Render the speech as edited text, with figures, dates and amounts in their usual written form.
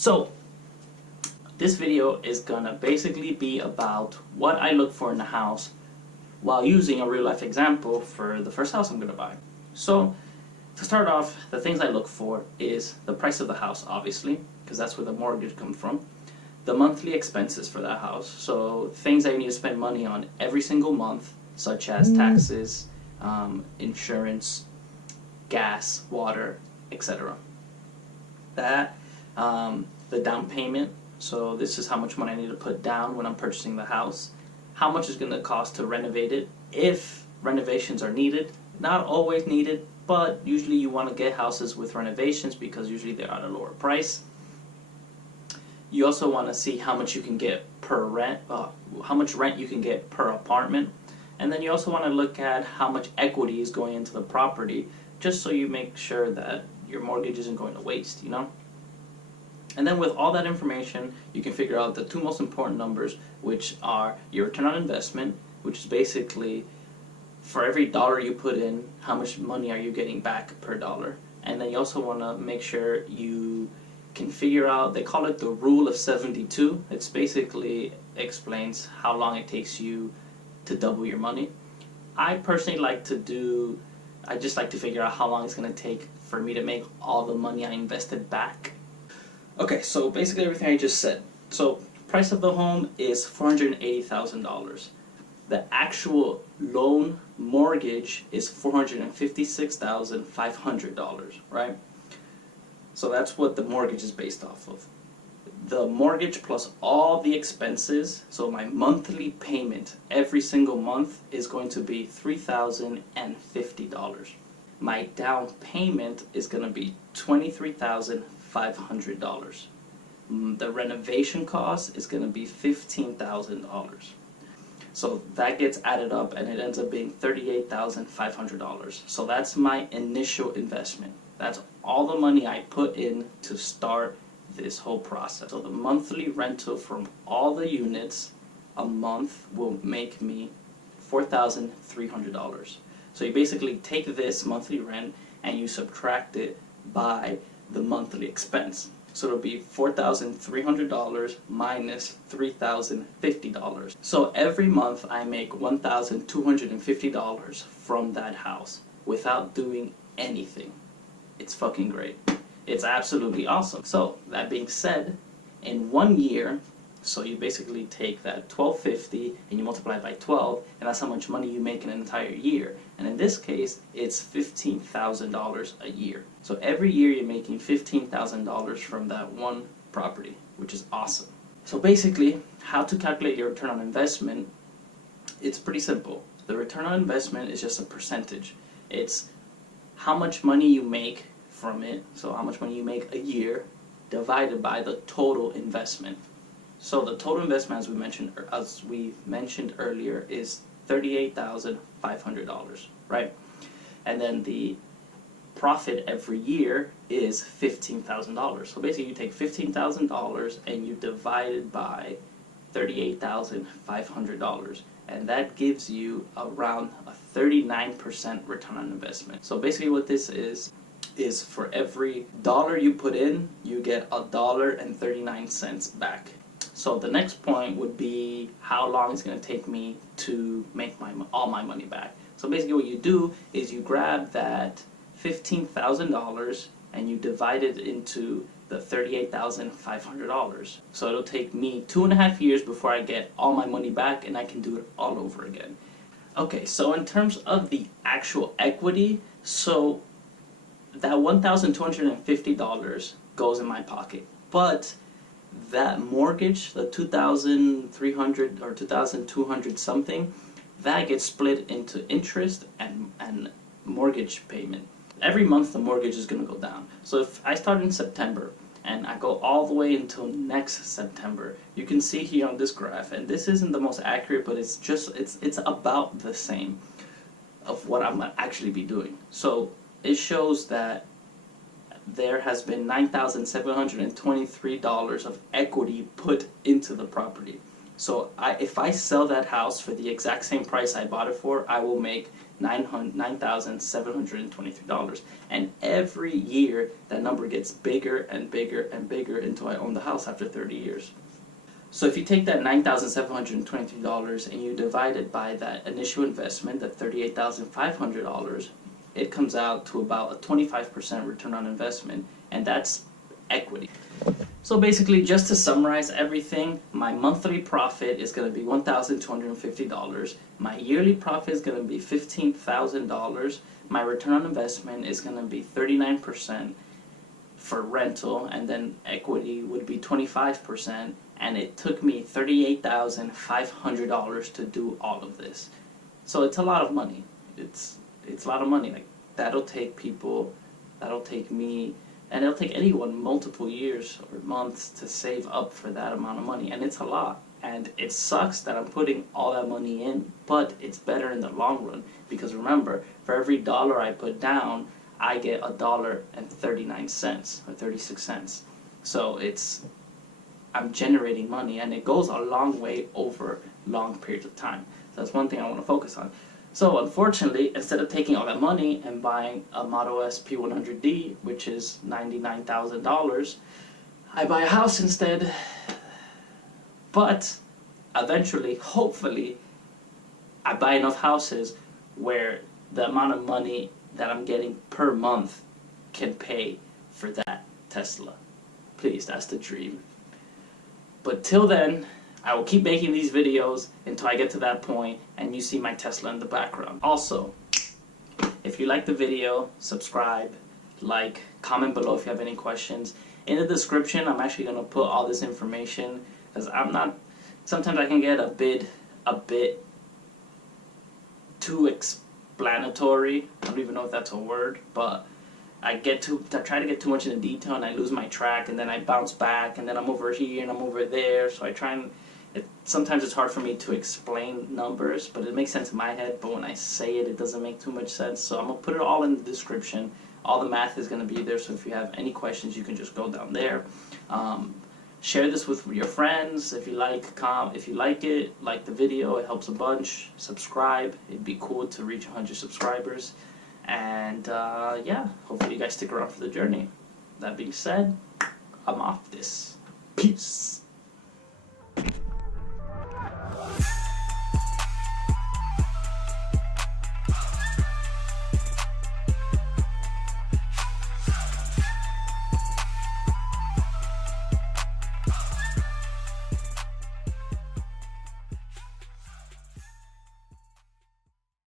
So this video is gonna basically be about what I look for in a house while using a real life example for the first house I'm gonna buy. So to start off, the things I look for is the price of the house, obviously, because that's where the mortgage comes from. The monthly expenses for that house, so things that you need to spend money on every single month, such as taxes, insurance, gas, water, etc. That, the down payment, so this is how much money I need to put down when I'm purchasing the house. How much is going to cost to renovate it, if renovations are needed. Not always needed, but usually you want to get houses with renovations because usually they're at a lower price. You also want to see how much you can get per rent, how much rent you can get per apartment. And then you also want to look at how much equity is going into the property, just so you make sure that your mortgage isn't going to waste, you know? And then with all that information, you can figure out the two most important numbers, which are your return on investment, which is basically for every dollar you put in, how much money are you getting back per dollar. And then you also want to make sure you can figure out, they call it the rule of 72. It's basically explains how long it takes you to double your money. I personally like to do, I just like to figure out how long it's going to take for me to make all the money I invested back. Okay, so basically everything I just said. So price of the home is $480,000. The actual loan mortgage is $456,500, right? So that's what the mortgage is based off of. The mortgage plus all the expenses, so my monthly payment every single month is going to be $3,050. My down payment is going to be $23,500. The renovation cost is going to be $15,000. So that gets added up and it ends up being $38,500. So that's my initial investment. That's all the money I put in to start this whole process. So the monthly rental from all the units a month will make me $4,300. So you basically take this monthly rent and you subtract it by the monthly expense. So it'll be $4,300 minus $3,050. So every month I make $1,250 from that house without doing anything. It's fucking great. It's absolutely awesome. So that being said, in 1 year, so you basically take that $1,250 and you multiply it by 12, and that's how much money you make in an entire year. And in this case, it's $15,000 a year. So every year you're making $15,000 from that one property, which is awesome. So basically, how to calculate your return on investment, it's pretty simple. The return on investment is just a percentage. It's how much money you make from it, so how much money you make a year, divided by the total investment. So the total investment, as we mentioned earlier, is $38,500, right? And then the profit every year is $15,000. So basically you take $15,000 and you divide it by $38,500, and that gives you around a 39% return on investment. So basically what this is for every dollar you put in, you get $1.39 back. So the next point would be how long it's going to take me to make all my money back. So basically what you do is you grab that $15,000 and you divide it into the $38,500. So it'll take me 2.5 years before I get all my money back and I can do it all over again. Okay, so in terms of the actual equity, so that $1,250 goes in my pocket, but that mortgage, the $2,300 or $2,200 something, that gets split into interest and mortgage payment. Every month the mortgage is going to go down. So if I start in September and I go all the way until next September, you can see here on this graph, and this isn't the most accurate, but it's about the same of what I'm going to actually be doing. So it shows that there has been $9,723 of equity put into the property. So if I sell that house for the exact same price I bought it for, I will make $9,723. And every year, that number gets bigger and bigger and bigger until I own the house after 30 years. So if you take that $9,723 and you divide it by that initial investment, that $38,500, it comes out to about a 25% return on investment, and that's equity. So basically, just to summarize everything, my monthly profit is going to be $1,250. My yearly profit is going to be $15,000. My return on investment is going to be 39% for rental, and then equity would be 25%. And it took me $38,500 to do all of this. So it's a lot of money. It's a lot of money. Like, that'll take me, and it'll take anyone multiple years or months to save up for that amount of money, and it's a lot. And it sucks that I'm putting all that money in, but it's better in the long run, because remember, for every dollar I put down, I get $1.39 or 36 cents. So I'm generating money, and it goes a long way over long periods of time. So that's one thing I want to focus on. So unfortunately, instead of taking all that money and buying a Model S P100D, which is $99,000, I buy a house instead. But eventually, hopefully, I buy enough houses where the amount of money that I'm getting per month can pay for that Tesla. Please, that's the dream. But till then, I will keep making these videos until I get to that point and you see my Tesla in the background. Also, if you like the video, subscribe, like, comment below if you have any questions. In the description, I'm actually going to put all this information, because sometimes I can get a bit too explanatory. I don't even know if that's a word, but I try to get too much into detail, and I lose my track, and then I bounce back, and then I'm over here and I'm over there. So I try and sometimes it's hard for me to explain numbers, but it makes sense in my head. But when I say it, it doesn't make too much sense. So I'm gonna put it all in the description. All the math is gonna be there. So if you have any questions, you can just go down there. Share this with your friends. If you like it, like the video. It helps a bunch. Subscribe. It'd be cool to reach 100 subscribers. And yeah, hopefully you guys stick around for the journey. That being said, I'm off this. Peace.